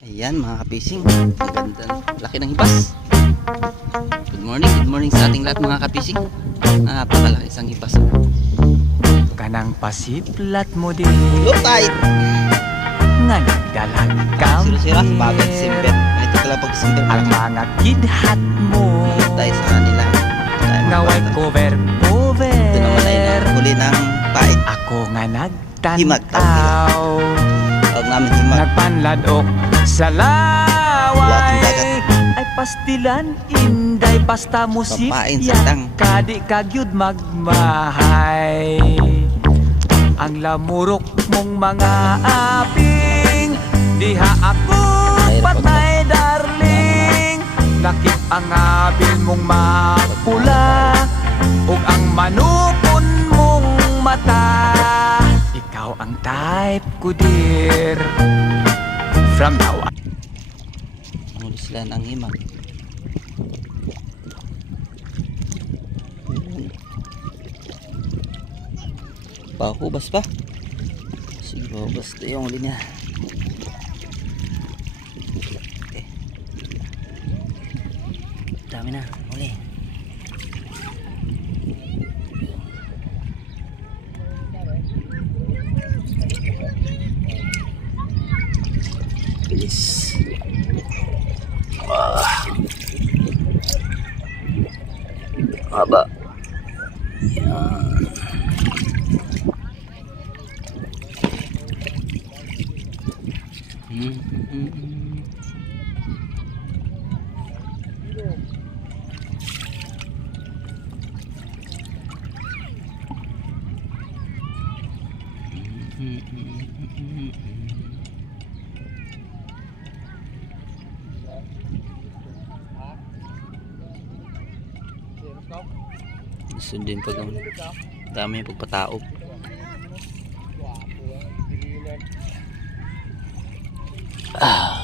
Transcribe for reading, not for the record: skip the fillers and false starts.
Ayan mga kapising, ang ganda, laki ng hibas. Good morning sa ating lahat mga kapising. Napakalaki isang hibas. Kanang pasiplat mo din Lupay! nga nagdalag kang Sira-sira, bagay December. Ito ka lang pag December. ang mga kidhat mo Tayo sa kanila. nga white cover Ito naman ay huli ng pait. ako nga Himag, nagtantaw Tawag namin himag. nagpanladok sa Laking dagat. laway ay pastilan inday basta musik Papain, sandang. kadi kagyud magmahay ang lamurok mong mga aping diha ako patay darling nakip ang abil mong mapula ug ang manukon mong mata ikaw ang type ko dear from now on. Ang sila ng himag. Bahubas pa. Sige, bahubas ito yung linya. Okay. Dami na, huli. Bilis. Haba. Yan. Gusto din pag dami yung pagpataog. Ah.